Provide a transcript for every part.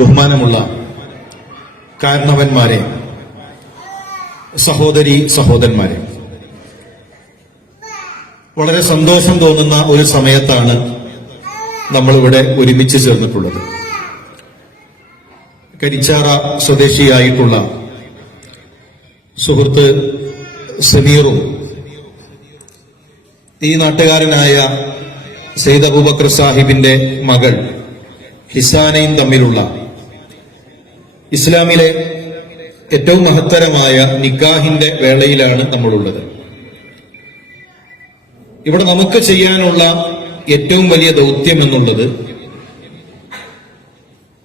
ബഹുമാനമുള്ള കാരണവന്മാരെ, സഹോദരി സഹോദരന്മാരെ, വളരെ സന്തോഷം തോന്നുന്ന ഒരു സമയത്താണ് നമ്മളിവിടെ ഒരുമിച്ച് ചേർന്നിട്ടുള്ളത്. കരിച്ചാറ സ്വദേശിയായിട്ടുള്ള സുഹൃത്ത് സമീറും ഈ നാട്ടുകാരനായ സെയ്ദ് അബൂബക്കർ സാഹിബിന്റെ മകൾ ഹിസാനയും തമ്മിലുള്ള ഇസ്ലാമിലെ ഏറ്റവും മഹത്തരമായ നിക്കാഹിന്റെ വേളയിലാണ് നമ്മളുള്ളത്. ഇവിടെ നമുക്ക് ചെയ്യാനുള്ള ഏറ്റവും വലിയ ദൗത്യം എന്നുള്ളത്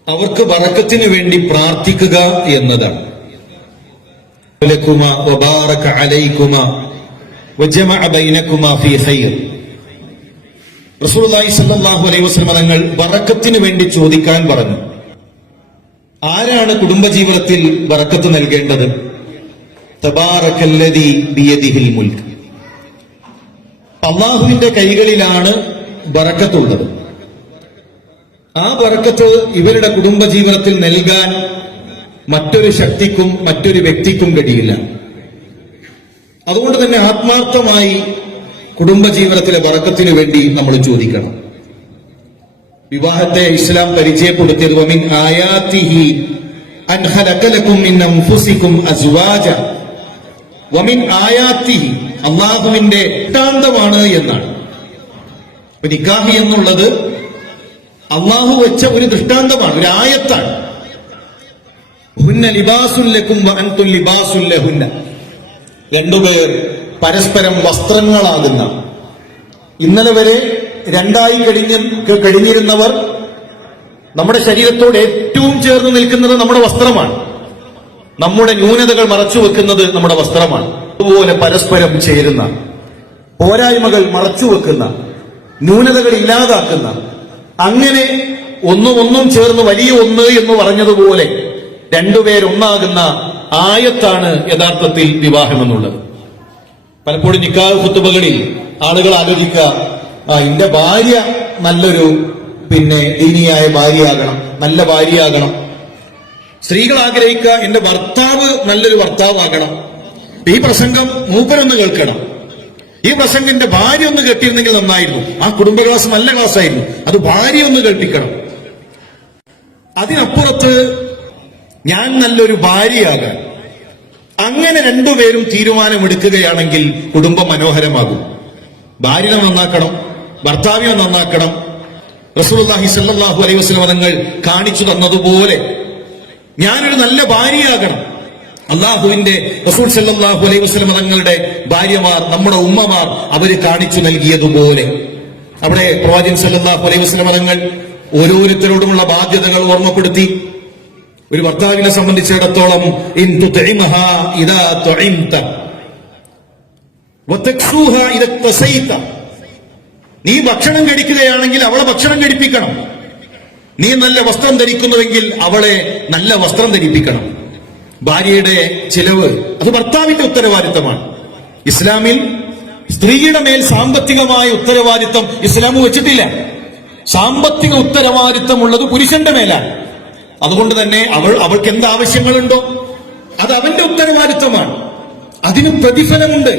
അവർക്ക് ബറക്കത്തിന് വേണ്ടി പ്രാർത്ഥിക്കുക എന്നതാണ്. റസൂലുള്ളാഹി സ്വല്ലല്ലാഹു അലൈഹി വസല്ലം തങ്ങൾ ബറക്കത്തിന് വേണ്ടി ചോദിക്കാൻ പറഞ്ഞു. ആരാണ് കുടുംബജീവിതത്തിൽ ബറക്കത്ത് നൽകേണ്ടത്? തബാറക്കല്ലദീ ബിയദിഹിൽ മുൽക്ക്. അല്ലാഹുവിന്റെ കൈകളിലാണ് ബറക്കത്തുള്ളത്. ആ ബറക്കത്ത് ഇവരുടെ കുടുംബജീവിതത്തിൽ നൽകാൻ മറ്റൊരു ശക്തിക്കും മറ്റൊരു വ്യക്തിക്കും കഴിയില്ല. അതുകൊണ്ട് തന്നെ ആത്മാർത്ഥമായി കുടുംബജീവിതത്തിലെ ബറക്കത്തിനു വേണ്ടി നമ്മൾ ചോദിക്കണം. വിവാഹത്തെ ഇസ്ലാം പരിചയപ്പെടുത്തിയത് വമിൻ ആയാതിഹി അൻ ഖലഖ ലക്കും മിൻ അൻഫുസികും അസ്വാജ വമിൻ ആയാതിഹി, അല്ലാഹുവിന്റെ ദൃഷ്ടാന്തമാണ് എന്നാണ്. നിക്കാഹ് എന്നുള്ളത് അല്ലാഹു വെച്ച ഒരു ദൃഷ്ടാന്തമാണ്, ഒരു ആയത്താണ്. ഹുന്ന ലിബാസുൻ ലക്കും വഅൻതും ലിബാസുൻ ലഹുന്ന. രണ്ടുപേർ പരസ്പരം വസ്ത്രങ്ങളാകുന്ന, ഇന്നലെ വരെ രണ്ടായി കഴിഞ്ഞിരുന്നവർ നമ്മുടെ ശരീരത്തോട് ഏറ്റവും ചേർന്ന് നിൽക്കുന്നത് നമ്മുടെ വസ്ത്രമാണ്. നമ്മുടെ ന്യൂനതകൾ മറച്ചു വെക്കുന്നത് നമ്മുടെ വസ്ത്രമാണ്. അതുപോലെ പരസ്പരം ചേരുന്ന, പോരായ്മകൾ മറച്ചു വെക്കുന്ന, ന്യൂനതകൾ ഇല്ലാതാക്കുന്ന, അങ്ങനെ ഒന്നും ചേർന്ന് വലിയ ഒന്ന് എന്ന് പറഞ്ഞതുപോലെ രണ്ടുപേരൊന്നാകുന്ന ആയത്താണ് യഥാർത്ഥത്തിൽ വിവാഹം എന്നുള്ളത്. പലപ്പോഴും നിക്കാഹ് ഖുതുബകളിൽ ആളുകൾ ആലോചിക്കുക, എന്റെ ഭാര്യ നല്ലൊരു ദീനിയായ ഭാര്യയാകണം, നല്ല ഭാര്യയാകണം. സ്ത്രീകൾ ആഗ്രഹിക്കുക എന്റെ ഭർത്താവ് നല്ലൊരു ഭർത്താവാകണം. ഈ പ്രസംഗം മൂപ്പരൊന്ന് കേൾക്കണം, ഈ പ്രസംഗം എന്റെ ഭാര്യ ഒന്ന് കേട്ടിരുന്നെങ്കിൽ നന്നായിരുന്നു, ആ കുടുംബ ക്ലാസ് നല്ല ക്ലാസ്സായിരുന്നു, അത് ഭാര്യ ഒന്ന് കേൾപ്പിക്കണം. അതിനപ്പുറത്ത് ഞാൻ നല്ലൊരു ഭാര്യയാകാൻ, അങ്ങനെ രണ്ടുപേരും തീരുമാനമെടുക്കുകയാണെങ്കിൽ കുടുംബം മനോഹരമാകും. ഭാര്യനെ നന്നാക്കണം, ഭർത്താവിനെ നന്നാക്കണം. റസൂലുള്ളാഹി സ്വല്ലല്ലാഹു അലൈഹി വസല്ലം തങ്ങൾ കാണിച്ചു തന്നതുപോലെ ഞാനൊരു നല്ല ഭാര്യയാകണം. അള്ളാഹുവിന്റെ റസൂൽ സ്വല്ലല്ലാഹു അലൈഹി വസല്ലം തങ്ങളുടെ ഭാര്യമാർ, നമ്മുടെ ഉമ്മമാർ, അവര് കാണിച്ചു നൽകിയതുപോലെ അവിടെ പ്രവാചകൻ സ്വല്ലല്ലാഹു അലൈഹി വസല്ലം തങ്ങൾ ഓരോരുത്തരോടുമുള്ള ബാധ്യതകൾ ഓർമ്മപ്പെടുത്തി. ഒരു ഭർത്താവിനെ സംബന്ധിച്ചിടത്തോളം ഇൻ തുത്ഇമഹാ ഇദാ തുഇംത വതക്സൂഹാ ഇദാ തസൈത, നീ ഭക്ഷണം കഴിക്കുകയാണെങ്കിൽ അവളെ ഭക്ഷണം കഴിപ്പിക്കണം. നീ നല്ല വസ്ത്രം ധരിക്കുന്നുവെങ്കിൽ അവളെ നല്ല വസ്ത്രം ധരിപ്പിക്കണം. ഭാര്യയുടെ ചിലവ് അത് ഭർത്താവിന്റെ ഉത്തരവാദിത്തമാണ്. ഇസ്ലാമിൽ സ്ത്രീയുടെ മേൽ സാമ്പത്തികമായ ഉത്തരവാദിത്തം ഇസ്ലാം വെച്ചിട്ടില്ല. സാമ്പത്തിക ഉത്തരവാദിത്തമുള്ളത് പുരുഷന്റെ മേലാണ്. അതുകൊണ്ട് തന്നെ അവൾക്ക് എന്ത് ആവശ്യങ്ങളുണ്ടോ അത് അവന്റെ ഉത്തരവാദിത്തമാണ്. അതിന് പ്രതിഫലമുണ്ട്.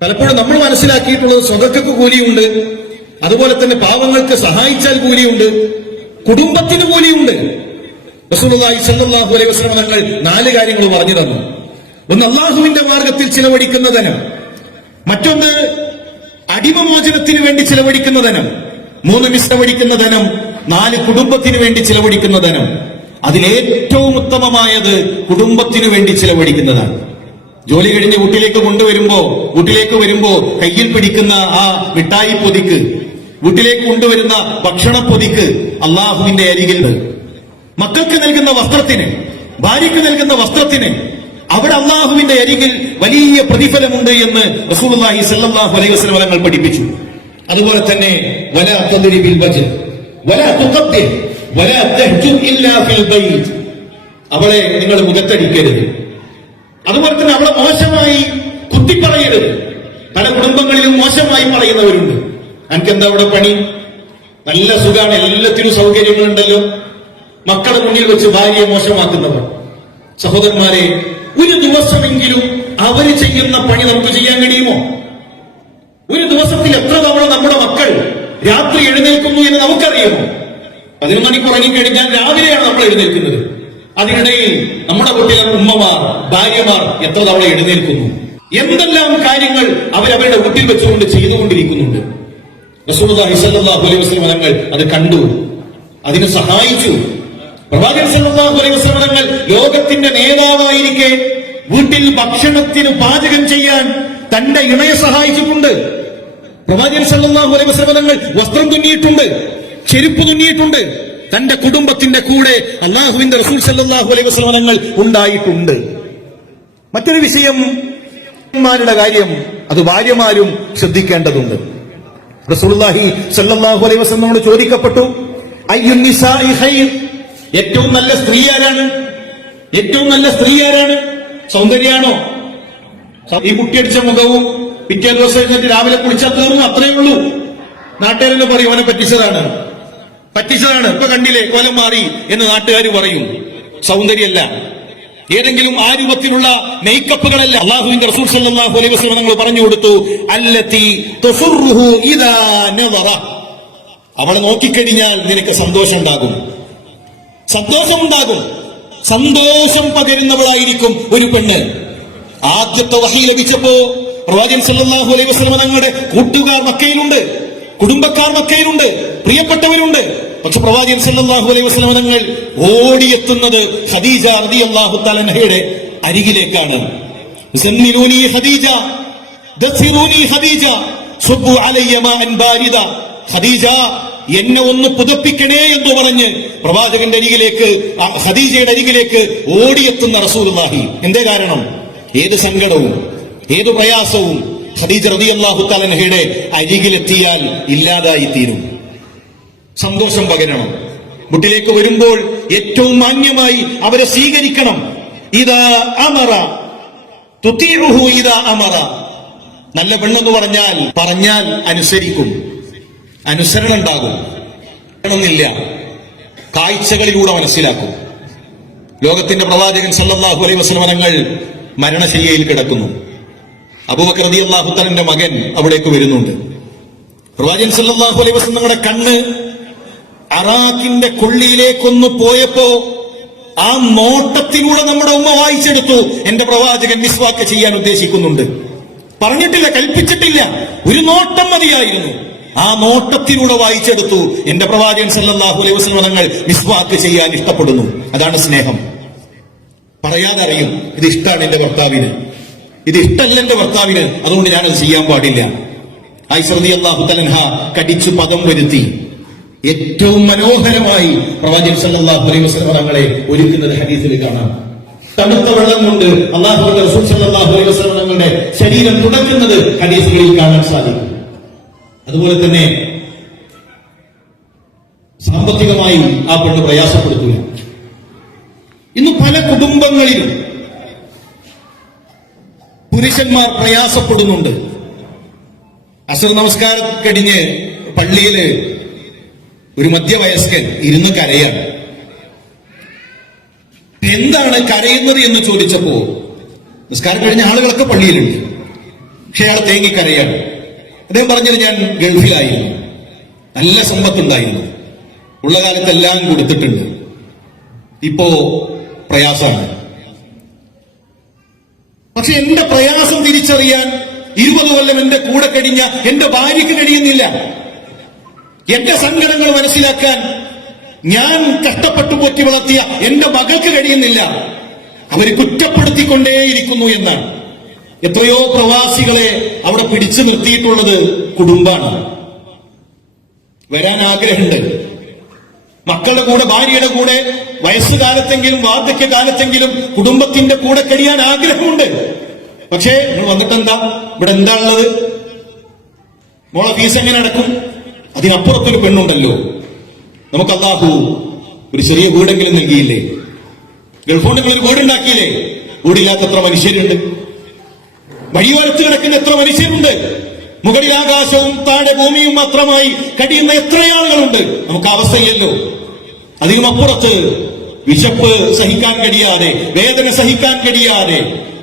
പലപ്പോഴും നമ്മൾ മനസ്സിലാക്കിയിട്ടുള്ളത് സ്വതക്കക്ക് കൂലിയുണ്ട്, അതുപോലെ തന്നെ പാവങ്ങൾക്ക് സഹായിച്ചാൽ കൂലിയുണ്ട്, കുടുംബത്തിന് കൂലിയുണ്ട്. റസൂലുള്ളാഹി സ്വല്ലല്ലാഹു അലൈഹി വസല്ലം തങ്ങൾ 4 കാര്യങ്ങൾ പറഞ്ഞു തന്നു. ഒന്ന് അല്ലാഹുവിന്റെ മാർഗത്തിൽ ചിലവഴിക്കുന്ന ധനം, മറ്റൊന്ന് അടിമമോചനത്തിന് വേണ്ടി ചിലവഴിക്കുന്ന ധനം, 3 മിശ്രവഴിക്കുന്ന ധനം, 4 കുടുംബത്തിന് വേണ്ടി ചിലവഴിക്കുന്ന ധനം. അതിലേറ്റവും ഉത്തമമായത് കുടുംബത്തിനു വേണ്ടി ചിലവഴിക്കുന്നതാണ്. ജോലി കഴിഞ്ഞ് വീട്ടിലേക്ക് വരുമ്പോ കയ്യിൽ പിടിക്കുന്ന ആ മിഠായി പൊതിക്ക്, വീട്ടിലേക്ക് കൊണ്ടുവരുന്ന ഭക്ഷണ പൊതിക്ക് അള്ളാഹുവിന്റെ അരികിൽ, മക്കൾക്ക് നൽകുന്ന വസ്ത്രത്തിന്, ഭാര്യയ്ക്ക് നൽകുന്ന വസ്ത്രത്തിന് അവിടെ അള്ളാഹുവിന്റെ അരികിൽ വലിയ പ്രതിഫലമുണ്ട് എന്ന് റസൂലുള്ളാഹി സ്വല്ലല്ലാഹു അലൈഹി വസല്ലം തങ്ങൾ പഠിപ്പിച്ചു. അതുപോലെ തന്നെ വലാ തദ്രിബിൽ വജ്ഹ് വലാ തുഖബ്ബിൽ വലാ തഹ്ജുർ ഇല്ലാ ഫിൽ ബൈത്ത്, അവളെ നിങ്ങൾ മുഖത്തടിക്കരുത്. അതുപോലെ തന്നെ അവളെ മോശമായി കുത്തിപ്പറയരുത്. പല കുടുംബങ്ങളിലും മോശമായി പറയുന്നവരുണ്ട്. എനിക്കെന്താ അവിടെ പണി, നല്ല സുഖാണ്, എല്ലാത്തിനും സൗകര്യങ്ങളുണ്ടല്ലോ, മക്കളുടെ മുന്നിൽ വെച്ച് ഭാര്യയെ മോശമാക്കുന്നവർ. സഹോദരന്മാരെ, ഒരു ദിവസമെങ്കിലും അവര് ചെയ്യുന്ന പണി നമുക്ക് ചെയ്യാൻ കഴിയുമോ? ഒരു ദിവസത്തിൽ എത്ര തവണ നമ്മുടെ മക്കൾ രാത്രി എഴുന്നേൽക്കുന്നു എന്ന് നമുക്കറിയുമോ? 11 മണിക്ക് ഉറങ്ങിക്കഴിഞ്ഞാൽ രാവിലെയാണ് നമ്മൾ എഴുന്നേൽക്കുന്നത്. അതിനിടയിൽ നമ്മുടെ വീട്ടിലെ ഉമ്മമാർ, ഭാര്യമാർ എത്ര തവണ എഴുന്നേൽക്കുന്നു? എന്തെല്ലാം കാര്യങ്ങൾ അവരവരുടെ വീട്ടിൽ വെച്ചുകൊണ്ട് ചെയ്തുകൊണ്ടിരിക്കുന്നുണ്ട്. റസൂലുള്ളാഹി സ്വല്ലല്ലാഹു അലൈഹി വസല്ലം തങ്ങൾ അത് കണ്ടു, അതിനെ സഹായിച്ചു. പ്രവാചകൻ സല്ലല്ലാഹു അലൈഹി വസല്ലം തങ്ങൾ ലോകത്തിന്റെ നേതാവായിരിക്കെ വീട്ടിൽ ഭക്ഷണത്തിന് പാചകം ചെയ്യാൻ തന്റെ ഇണയെ സഹായിച്ചിട്ടുണ്ട്. പ്രവാചകൻ സല്ലല്ലാഹു അലൈഹി വസല്ലം തങ്ങൾ വസ്ത്രം തുന്നിയിട്ടുണ്ട്, ചെരുപ്പ് തുന്നിയിട്ടുണ്ട്. തന്റെ കുടുംബത്തിന്റെ കൂടെ അല്ലാഹുവിന്റെ റസൂൽ സല്ലല്ലാഹു അലൈഹി വസല്ലം തങ്ങൾ ഉണ്ടായിട്ടുണ്ട്. മറ്റൊരു വിഷയം, രുടെ കാര്യം അത് ഭാര്യമാരും ശ്രദ്ധിക്കേണ്ടതുണ്ട്. റസൂലുള്ളാഹി സ്വല്ലല്ലാഹു അലൈഹി വസല്ലം ചോദിക്കപ്പെട്ടു, അയ്യുൻ നിസാഇ ഖൈർ, ഏറ്റവും നല്ല സ്ത്രീ ആരാണ്? ഏറ്റവും നല്ല സ്ത്രീ ആരാണ്? സൗന്ദര്യാണോ? ഈ കുട്ടിയടിച്ച മുഖവും പിറ്റേ ദിവസം എഴുന്നേറ്റ് രാവിലെ കുളിച്ചാൽ തീർന്നു, അത്രയേ ഉള്ളൂ. നാട്ടുകാരെന്ന് പറയും അവനെ പറ്റിച്ചതാണ്. ഇപ്പൊ കണ്ടില്ലേ കോലം മാറി എന്ന് നാട്ടുകാർ പറയും. സൗന്ദര്യമല്ല, ഏതെങ്കിലും ആ രൂപത്തിലുള്ള മേക്കപ്പുകളല്ല. അല്ലാഹുവിന്റെ റസൂൽ സല്ലല്ലാഹു അലൈഹി വസല്ലം തങ്ങൾ പറഞ്ഞു കൊടുത്തു, അല്ലതി തുസുറുഹു ഇദാ നദറ, അവളെ നോക്കിക്കഴിഞ്ഞാൽ നിനക്ക് സന്തോഷം ഉണ്ടാകും. സന്തോഷം പകരുന്നവളായിരിക്കും ഒരു പെണ്ണ്. ആദ്യത്തെ വഹി ലഭിച്ചപ്പോ പ്രവാചകൻ സല്ലല്ലാഹു അലൈഹി വസല്ലം തങ്ങളുടെ കൂട്ടുകാർ മക്കയിലുണ്ട്, കുടുംബക്കാർ മക്കയിലുണ്ട്, പ്രിയപ്പെട്ടവരുണ്ട്. പക്ഷെ പ്രവാചകൻ സല്ലല്ലാഹു അലൈഹി വസല്ലം തങ്ങൾ ഓടിയെത്തുന്നത് ഖദീജ റളിയല്ലാഹു തആല അൻഹയുടെ അരികിലേക്കാണ്. ഉസന്നിലൂനി ഖദീജ, ദസിറൂനി ഖദീജ, സുബ്ബു അലയ്യ മാഅൻ ബാരിദ. ഖദീജ, എന്നെ ഒന്ന് പുതപ്പിക്കണേ എന്ന് പറഞ്ഞ് പ്രവാചകന്റെ അരികിലേക്ക്, ഖദീജയുടെ അരികിലേക്ക് ഓടിയെത്തുന്ന റസൂലുള്ളാഹി. എന്തേ കാരണം? ഏത് സങ്കടവും ഏത് പ്രയാസവും ഖദീജ റളിയല്ലാഹു തആല അൻഹയുടെ അരികിലെത്തിയാൽ ഇല്ലാതായി തീരും. സന്തോഷം പകരണം. വീട്ടിലേക്ക് വരുമ്പോൾ ഏറ്റവും മാന്യമായി അവരെ സ്വീകരിക്കണം. ഇദാ അമറ തുതീഉഹു ഇദാ അമറ. നല്ല പെണ്ണെന്ന് പറഞ്ഞാൽ അനുസരിക്കും, അനുസരണ ഉണ്ടാകും. ില്ല കാഴ്ചകളിലൂടെ മനസ്സിലാക്കും. ലോകത്തിന്റെ പ്രവാചകൻ സല്ലല്ലാഹു അലൈഹി വസല്ലം തങ്ങൾ മരണശയ്യയിൽ കിടക്കുന്നു. അബൂബക്കർ റളിയല്ലാഹു തആലയുടെ മകൻ അവിടേക്ക് വരുന്നുണ്ട്. പ്രവാചകൻ സല്ലല്ലാഹു അലൈഹി വസല്ലം തങ്ങളുടെ കണ്ണ് അറാഖിന്റെ കൊള്ളിയിലേക്കൊന്ന് പോയപ്പോ ആ നോട്ടത്തിലൂടെ നമ്മുടെ ഉമ്മ വായിച്ചെടുത്തു, എന്റെ പ്രവാചകൻ മിസ്വാക്ക് ചെയ്യാൻ ഉദ്ദേശിക്കുന്നുണ്ട്. പറഞ്ഞിട്ടില്ല, കൽപ്പിച്ചിട്ടില്ല, ഒരു നോട്ടം മതിയായിരുന്നു. ആ നോട്ടത്തിലൂടെ വായിച്ചെടുത്തു, എന്റെ പ്രവാചകൻ സല്ലല്ലാഹു അലൈഹി വസല്ലം തങ്ങൾ മിസ്വാക്ക് ചെയ്യാൻ ഇഷ്ടപ്പെടുന്നു. അതാണ് സ്നേഹം. പറയാതെ അറിയും, ഇത് ഇഷ്ടമാണ് എന്റെ ഭർത്താവിന്, ഇത് ഇഷ്ടമല്ല എന്റെ ഭർത്താവിന്, അതുകൊണ്ട് ഞാനത് ചെയ്യാൻ പാടില്ല. ആയിഷ റളിയല്ലാഹു തആല അൻഹ കടിച്ചു പദം വരുത്തി. ഏറ്റവും മനോഹരമായി പ്രവാചകൻ സല്ലല്ലാഹു അലൈഹി വസല്ലം തങ്ങളെ ഒരുക്കുന്നത് ഹദീസിൽ കാണാം. തണുത്ത വെള്ളം കൊണ്ട് അല്ലാഹുവിന്റെ റസൂൽ സല്ലല്ലാഹു അലൈഹി വസല്ലം തങ്ങളുടെ ശരീരം തുടയ്ക്കുന്നത് ഹദീസുകളിൽ കാണാൻ സാധിക്കും. അതുപോലെ തന്നെ സാമ്പത്തികമായി ആ പെണ്ണ് പ്രയാസപ്പെടുത്തുക. ഇന്ന് പല കുടുംബങ്ങളിലും പുരുഷന്മാർ പ്രയാസപ്പെടുന്നുണ്ട്. അസർ നമസ്കാരം കഴിഞ്ഞ് പള്ളിയില് ഒരു മധ്യവയസ്കൻ ഇരുന്ന് കരയാണ്. എന്താണ് കരയുന്നത് എന്ന് ചോദിച്ചപ്പോ, നിസ്കാരം കഴിഞ്ഞ ആളുകളൊക്കെ പള്ളിയിലുണ്ട്, പക്ഷെ അയാൾ തേങ്ങി കരയാണ്. അദ്ദേഹം പറഞ്ഞത്, ഞാൻ ഗൾഫിലായിരുന്നു, നല്ല സമ്പത്തുണ്ടായിരുന്നു, ഉള്ള കാലത്തെല്ലാം കൊടുത്തിട്ടുണ്ട്, ഇപ്പോ പ്രയാസമാണ്. പക്ഷെ എന്റെ പ്രയാസം തിരിച്ചറിയാൻ 20 കൊല്ലം എന്റെ കൂടെ കഴിഞ്ഞ എന്റെ ഭാര്യയ്ക്ക് കഴിയുന്നില്ല. എന്റെ സങ്കടങ്ങൾ മനസ്സിലാക്കാൻ ഞാൻ കഷ്ടപ്പെട്ടു പോറ്റി വളർത്തിയ എന്റെ മകൾക്ക് കഴിയുന്നില്ല. അവര് കുറ്റപ്പെടുത്തിക്കൊണ്ടേയിരിക്കുന്നു എന്നാണ്. എത്രയോ പ്രവാസികളെ അവിടെ പിടിച്ചു നിർത്തിയിട്ടുള്ളത് കുടുംബാണ്. വരാൻ ആഗ്രഹമുണ്ട്, മക്കളുടെ കൂടെ, ഭാര്യയുടെ കൂടെ വയസ്സുകാലത്തെങ്കിലും വാർദ്ധക്യകാലത്തെങ്കിലും കുടുംബത്തിന്റെ കൂടെ കഴിയാൻ ആഗ്രഹമുണ്ട്. പക്ഷേ നിങ്ങൾ വന്നിട്ടെന്താ, ഇവിടെ എന്താ ഉള്ളത്, മോളെ ഫീസ് എങ്ങനെ അടക്കും, അതിനപ്പുറത്തൊരു പെണ്ണുണ്ടല്ലോ. നമുക്ക് അല്ലാഹു ഒരു ചെറിയ വീടെങ്കിലും നൽകിയില്ലേ? ഗൾഫോണ്ട് നിങ്ങൾ ഒരു വീടുണ്ടാക്കിയില്ലേ? വീടില്ലാത്ത എത്ര മനുഷ്യരുണ്ട്, വഴിയോരത്ത് കിടക്കുന്ന എത്ര മനുഷ്യരുണ്ട്, മുകളിൽ ആകാശവും താഴെ ഭൂമിയും മാത്രമായി കഴിയുന്ന എത്ര ആളുകളുണ്ട്. നമുക്ക് അവസ്ഥയില്ലല്ലോ. അതിനും അപ്പുറത്ത് വിശപ്പ് സഹിക്കാൻ കഴിയാതെ, വേദന സഹിക്കാൻ കഴിയാതെ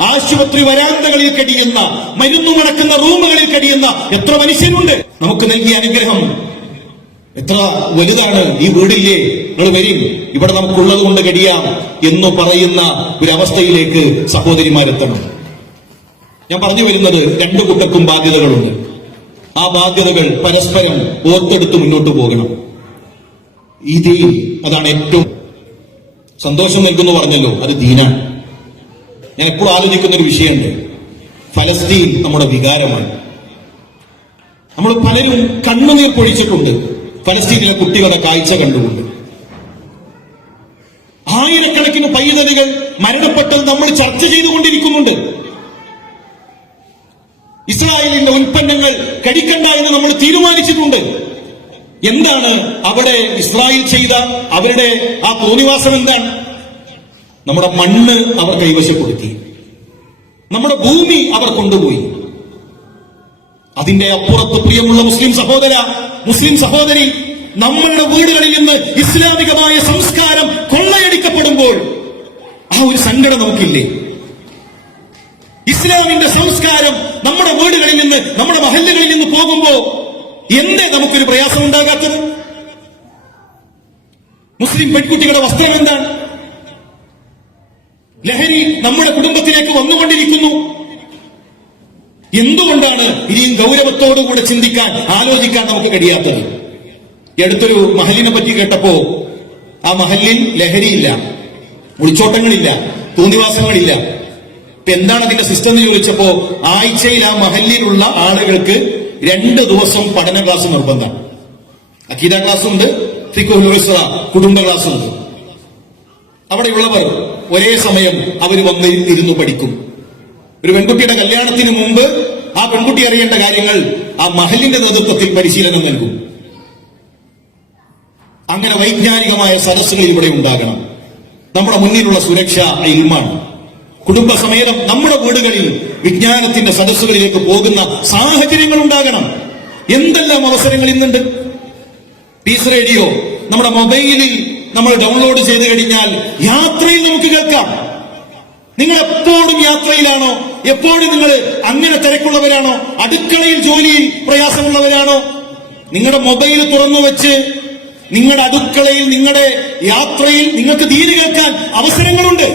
ആശുപത്രി വരാന്തകളിൽ കഴിയുന്ന, മരുന്നു മടക്കുന്ന റൂമുകളിൽ കഴിയുന്ന എത്ര മനുഷ്യരുണ്ട്. നമുക്ക് നൽകിയ അനുഗ്രഹം എത്ര വലുതാണ്. ഈ വീടില്ലേ, നിങ്ങൾ വരും, ഇവിടെ നമുക്കുള്ളത് കൊണ്ട് കഴിയാം എന്ന് പറയുന്ന ഒരവസ്ഥയിലേക്ക് സഹോദരിമാരെത്തണം. ഞാൻ പറഞ്ഞു വരുന്നത്, രണ്ടു കൂട്ടർക്കും ബാധ്യതകളുണ്ട്. ആ ബാധ്യതകൾ പരസ്പരം ഓർത്തെടുത്ത് മുന്നോട്ട് പോകണം. ഈ ദീൻ, അതാണ് ഏറ്റവും സന്തോഷം നൽകുന്നു പറഞ്ഞല്ലോ, അത് ദീനാണ്. ഞാൻ എപ്പോഴും ആലോചിക്കുന്ന ഒരു വിഷയമുണ്ട്. ഫലസ്തീൻ നമ്മുടെ വികാരമാണ്. നമ്മൾ പലരും കണ്ണുനീർ പൊഴിച്ചിട്ടുണ്ട് ഫലസ്തീനിലെ കുട്ടികളുടെ കാഴ്ച കണ്ടുകൊണ്ട്. ആയിരക്കണക്കിന് പൈതലുകൾ മരണപ്പെട്ടത് നമ്മൾ ചർച്ച ചെയ്തുകൊണ്ടിരിക്കുന്നുണ്ട്. ഇസ്രായേലിന്റെ ഉൽപ്പന്നങ്ങൾ കഴിക്കണ്ട എന്ന് നമ്മൾ തീരുമാനിച്ചിട്ടുണ്ട്. എന്താണ് അവിടെ ഇസ്രായേൽ ചെയ്ത അവരുടെ ആ തോന്നിവാസം? എന്താണ്? നമ്മുടെ മണ്ണ് അവർ കൈവശപ്പെടുത്തി, നമ്മുടെ ഭൂമി അവർ കൊണ്ടുപോയി. അതിന്റെ അപ്പുറത്ത് പ്രിയമുള്ള മുസ്ലിം സഹോദര, മുസ്ലിം സഹോദരി, നമ്മളുടെ വീടുകളിൽ നിന്ന് ഇസ്ലാമികമായ സംസ്കാരം കൊള്ളയടിക്കപ്പെടുമ്പോൾ ആ ഒരു സങ്കടം നമുക്കില്ലേ? ഇസ്ലാമിന്റെ സംസ്കാരം നമ്മുടെ വീടുകളിൽ നിന്ന്, നമ്മുടെ മഹല്ലുകളിൽ നിന്ന് പോകുമ്പോ എന്തേ നമുക്കൊരു പ്രയാസം ഉണ്ടാകാത്തത്? മുസ്ലിം പെൺകുട്ടികളുടെ വസ്ത്രം എന്താണ്? ലഹരി നമ്മുടെ കുടുംബത്തിലേക്ക് വന്നുകൊണ്ടിരിക്കുന്നു. എന്തുകൊണ്ടാണ് ഇനിയും ഗൗരവത്തോടുകൂടെ ചിന്തിക്കാൻ, ആലോചിക്കാൻ നമുക്ക് കഴിയാത്തത്? ഈ അടുത്തൊരു മഹലിനെ പറ്റി കേട്ടപ്പോ, ആ മഹലിൽ ലഹരിയില്ല, ഒളിച്ചോട്ടങ്ങളില്ല, തോന്നിവാസങ്ങളില്ല. ഇപ്പൊ എന്താണ് അതിന്റെ സിസ്റ്റം എന്ന് ചോദിച്ചപ്പോ, ആഴ്ചയിൽ ആ മഹലിലുള്ള ആളുകൾക്ക് 2 ദിവസം പഠന ക്ലാസ് നിർബന്ധം. അഖീദ ക്ലാസ് ഉണ്ട്, ഫിഖ്ഹുൽ ഉസ്റ കുടുംബ ക്ലാസ് ഉണ്ട്. അവിടെയുള്ളവർ ഒരേ സമയം അവർ വന്ന് ഇരുന്ന് പഠിക്കും. ഒരു പെൺകുട്ടിയുടെ കല്യാണത്തിന് മുമ്പ് ആ പെൺകുട്ടി അറിയേണ്ട കാര്യങ്ങൾ ആ മഹലിന്റെ നേതൃത്വത്തിൽ പരിശീലനം നൽകും. അങ്ങനെ വൈജ്ഞാനികമായ സദസ്സുകൾ ഇവിടെ ഉണ്ടാകണം. നമ്മുടെ മുന്നിലുള്ള സുരക്ഷ ഇൽമാണ്. കുടുംബസമേതം നമ്മുടെ വീടുകളിൽ വിജ്ഞാനത്തിന്റെ സദസ്സുകളിലേക്ക് പോകുന്ന സാഹചര്യങ്ങൾ ഉണ്ടാകണം. എന്തെല്ലാം അവസരങ്ങൾ ഇന്നുണ്ട്. പീസ് റേഡിയോ നമ്മുടെ മൊബൈലിൽ നമ്മൾ ഡൗൺലോഡ് ചെയ്ത് കഴിഞ്ഞാൽ യാത്രയിൽ നമുക്ക് കേൾക്കാം. നിങ്ങൾ എപ്പോഴും യാത്രയിലാണോ? എപ്പോഴും നിങ്ങൾ അങ്ങനെ തിരക്കുള്ളവരാണോ? അടുക്കളയിൽ ജോലിയിൽ പ്രയാസമുള്ളവരാണോ? നിങ്ങളുടെ മൊബൈൽ തുറന്നു വെച്ച് നിങ്ങളുടെ അടുക്കളയിൽ, നിങ്ങളുടെ യാത്രയിൽ നിങ്ങൾക്ക് ദീന് കേൾക്കാൻ അവസരങ്ങളുണ്ട്.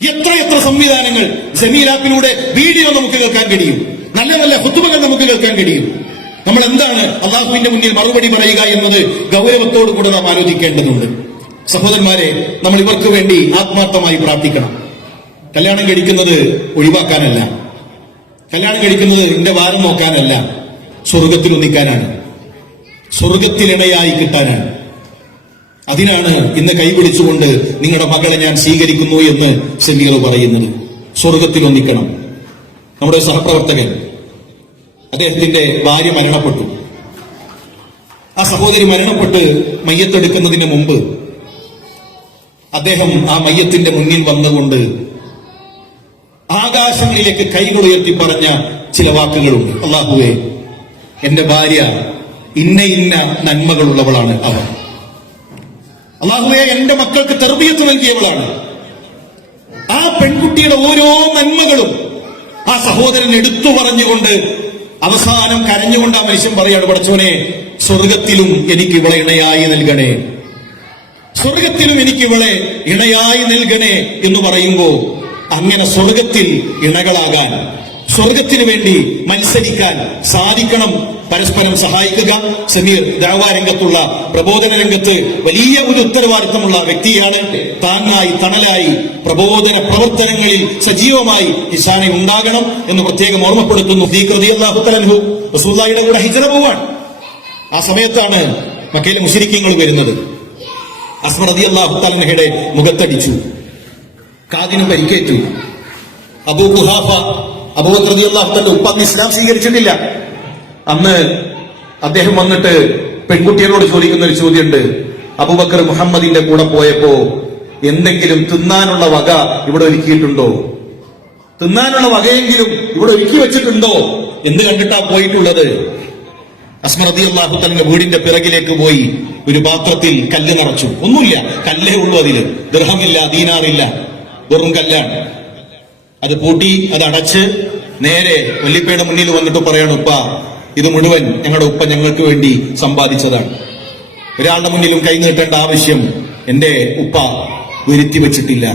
എത്രയെത്ര സംവിധാനങ്ങൾ. ജമീൽ ആപ്പിലൂടെ വീഡിയോ നമുക്ക് കേൾക്കാൻ കഴിയും. നല്ല നല്ല ഹുതുബകൾ നമുക്ക് കേൾക്കാൻ കഴിയും. നമ്മൾ എന്താണ് അള്ളാഹുവിന്റെ മുന്നിൽ മറുപടി പറയുക എന്നത് ഗൗരവത്തോടു കൂടെ നാം ആലോചിക്കേണ്ടതുണ്ട്. സഹോദരന്മാരെ, നമ്മൾ ഇവർക്ക് വേണ്ടി ആത്മാർത്ഥമായി പ്രാർത്ഥിക്കണം. കല്യാണം കഴിക്കുന്നത് ഒഴിവാക്കാനല്ല, കല്യാണം കഴിക്കുന്നത് എന്റെ വാരം നോക്കാനല്ല, സ്വർഗത്തിൽ ഒന്നിക്കാനാണ്, സ്വർഗത്തിലിണയായി കിട്ടാനാണ്. അതിനാണ് ഇന്ന് കൈപിടിച്ചുകൊണ്ട് നിങ്ങളുടെ മകളെ ഞാൻ സ്വീകരിക്കുന്നു എന്ന് സമീർ പറയുന്നത്. സ്വർഗത്തിൽ ഒന്നിക്കണം. നമ്മുടെ സഹപ്രവർത്തകൻ, അദ്ദേഹത്തിന്റെ ഭാര്യ മരണപ്പെട്ടു. ആ സഹോദരി മരണപ്പെട്ട് മയ്യത്തെടുക്കുന്നതിന് മുമ്പ് അദ്ദേഹം ആ മയ്യത്തിന്റെ മുന്നിൽ വന്നുകൊണ്ട് ആകാശങ്ങളിലേക്ക് കൈകൾ ഉയർത്തി പറഞ്ഞ ചില വാക്കുകളുണ്ട്. അല്ലാഹുവേ, എന്റെ ഭാര്യ ഇന്ന ഇന്ന നന്മകളുള്ളവളാണ് അവർ. അല്ലാഹുവേ, എന്റെ മക്കൾക്ക് തർബിയത്ത് നൽകിയവളാണ്. ആ പെൺകുട്ടിയുടെ ഓരോ നന്മകളും ആ സഹോദരൻ എടുത്തു പറഞ്ഞുകൊണ്ട് അവസാനം കരഞ്ഞുകൊണ്ട് ആ മനുഷ്യൻ പറയാണ്, പടച്ചോനെ, സ്വർഗത്തിലും എനിക്ക് ഇവളെ ഇണയായി നൽകണേ, സ്വർഗത്തിലും എനിക്ക് ഇവളെ ഇണയായി നൽകണേ എന്ന് പറയുമ്പോ അങ്ങനെ സ്വർഗത്തിൽ ഇണകളാകാൻ, സ്വർഗത്തിന് വേണ്ടി മത്സരിക്കാൻ സാധിക്കണം. പരസ്പരം സഹായിക്കുക. സമീർ ദഅവാ രംഗത്തുള്ള, പ്രബോധന രംഗത്ത് വലിയ ഒരു ഉത്തരവാദിത്തമുള്ള വ്യക്തിയാണ്. താങ്ങായി തണലായി പ്രബോധന പ്രവർത്തനങ്ങളിൽ സജീവമായി ഹിസാനെ ഉണ്ടാകണം എന്ന് പ്രത്യേകം ഓർമ്മപ്പെടുത്തുന്നു. റളിയല്ലാഹു തആല അൻഹു റസൂലുള്ളാഹിയുടെ കൂടെ ഹിജ്റ പോവാൻ. ആ സമയത്താണ് മക്കയിലെ മുശ്രിക്കീങ്ങൾ വരുന്നത്. അസ്മ റളിയല്ലാഹു തആല അൻഹയുടെ മുഖത്തടിച്ചു, കാതിന് പരിക്കേറ്റു. അബൂ ഖുഹാഫ, അബൂബക്കർ റളിയല്ലാഹു തആല ഉപ്പ ഇസ്ലാം സ്വീകരിച്ചിട്ടില്ല. അന്ന് അദ്ദേഹം വന്നിട്ട് പെൺകുട്ടികളോട് ചോദിക്കുന്ന ഒരു ചോദ്യമുണ്ട്. അബൂബക്കർ മുഹമ്മദിന്റെ കൂടെ പോയപ്പോ എന്തെങ്കിലും തിന്നാനുള്ള വക ഇവിടെ ഒരുക്കിയിട്ടുണ്ടോ? തിന്നാനുള്ള വകയെങ്കിലും ഇവിടെ ഒരുക്കി വെച്ചിട്ടുണ്ടോ എന്ന് കണ്ടിട്ടാ പോയിട്ടുള്ളത്. അസ്മ റളിയല്ലാഹു തആലയുടെ വീടിന്റെ പിറകിലേക്ക് പോയി ഒരു പാത്രത്തിൽ കല്ല് നിറച്ചു. ഒന്നുമില്ല, കല്ലേ ഉള്ളൂ, അതില് ദിർഹമില്ല, ദീനാറില്ല, വെറും കല്ലാണ്. അത് പൂട്ടി, അത് അടച്ച് നേരെ വല്യപ്പയുടെ മുന്നിൽ വന്നിട്ട് പറയാണ്, ഉപ്പ ഇത് മുഴുവൻ ഞങ്ങളുടെ ഉപ്പ ഞങ്ങൾക്ക് വേണ്ടി സമ്പാദിച്ചതാണ്. ഒരാളുടെ മുന്നിലും കൈ നീട്ടേണ്ട ആവശ്യം എന്റെ ഉപ്പ വരുത്തി വെച്ചിട്ടില്ല.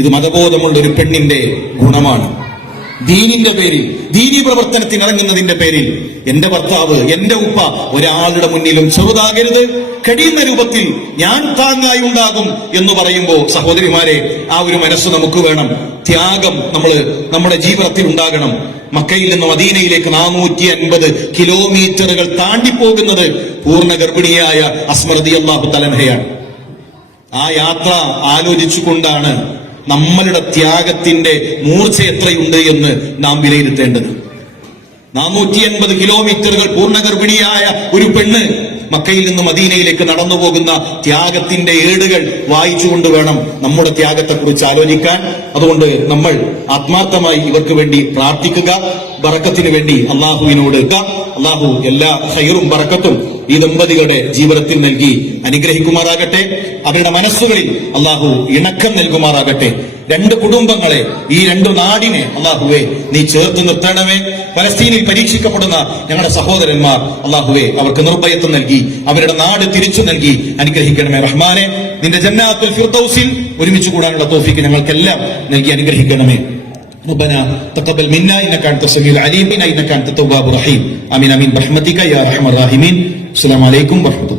ഇത് മതബോധമുള്ള ഒരു പെണ്ണിന്റെ ഗുണമാണ്. ദീനിന്റെ പേരിൽ, ദീനി പ്രവർത്തനത്തിന് ഇറങ്ങുന്നതിന്റെ പേരിൽ എന്റെ ഭർത്താവ്, എന്റെ ഉപ്പ ഒരാളുടെ മുന്നിലും ചെറുതാകരുത്, കഴിയുന്ന രൂപത്തിൽ ഞാൻ താങ്ങായി ഉണ്ടാകും എന്ന് പറയുമ്പോൾ സഹോദരിമാരെ, ആ ഒരു മനസ്സ് നമുക്ക് വേണം. ത്യാഗം നമ്മുടെ ജീവിതത്തിൽ ഉണ്ടാകണം. മക്കയിൽ നിന്ന് മദീനയിലേക്ക് 450 കിലോമീറ്ററുകൾ താണ്ടിപ്പോകുന്നത് പൂർണ്ണ ഗർഭിണിയായ അസ്മ റളിയല്ലാഹു തആലയാണ്. ആ യാത്ര ആലോചിച്ചുകൊണ്ടാണ് നമ്മളുടെ ത്യാഗത്തിന്റെ മൂർച്ച എത്രയുണ്ട് എന്ന് നാം വിലയിരുത്തേണ്ടത്. 450 കിലോമീറ്ററുകൾ പൂർണ്ണഗർഭിണിയായ ഒരു പെണ്ണ് മക്കയിൽ നിന്ന് മദീനയിലേക്ക് നടന്നു പോകുന്ന ത്യാഗത്തിന്റെ ഏടുകൾ വായിച്ചുകൊണ്ട് വേണം നമ്മുടെ ത്യാഗത്തെക്കുറിച്ച് ആലോചിക്കാൻ. അതുകൊണ്ട് നമ്മൾ ആത്മാർത്ഥമായി ഇവർക്ക് വേണ്ടി പ്രാർത്ഥിക്കുക, ബറക്കത്തിന് വേണ്ടി അള്ളാഹുവിനോട്. അള്ളാഹു എല്ലാ ഖൈറും ബറക്കത്തും ഈ ദമ്പതികളുടെ ജീവിതത്തിൽ നൽകി അനുഗ്രഹിക്കുമാറാകട്ടെ. അവരുടെ മനസ്സുകളിൽ അള്ളാഹു ഇണക്കം നൽകുമാറാകട്ടെ. രണ്ട് കുടുംബങ്ങളെ, ഈ രണ്ടു നാടിനെ അള്ളാഹുവെ നീ ചേർത്ത് നിർത്തണമേ. പലസ്തീനിൽ പരീക്ഷിക്കപ്പെടുന്ന ഞങ്ങളുടെ സഹോദരന്മാർ അള്ളാഹുവെ അവർക്ക് നിർഭയത്വം നൽകി അവരുടെ നാട് തിരിച്ചു നൽകി അനുഗ്രഹിക്കണമേ. റഹ്മാനെ, നിന്റെ ജന്നാത്തുൽ ഫിർദൗസിൽ ഒരുമിച്ച് കൂടാനുള്ള തൗഫീഖ് ഞങ്ങൾക്കെല്ലാം നൽകി അനുഗ്രഹിക്കണമേ. ربنا تقبل منا انك انت السميع العليم انك انت التواب الرحيم. امين امين برحمتك يا ارحم الراحمين. السلام عليكم ورحمة الله.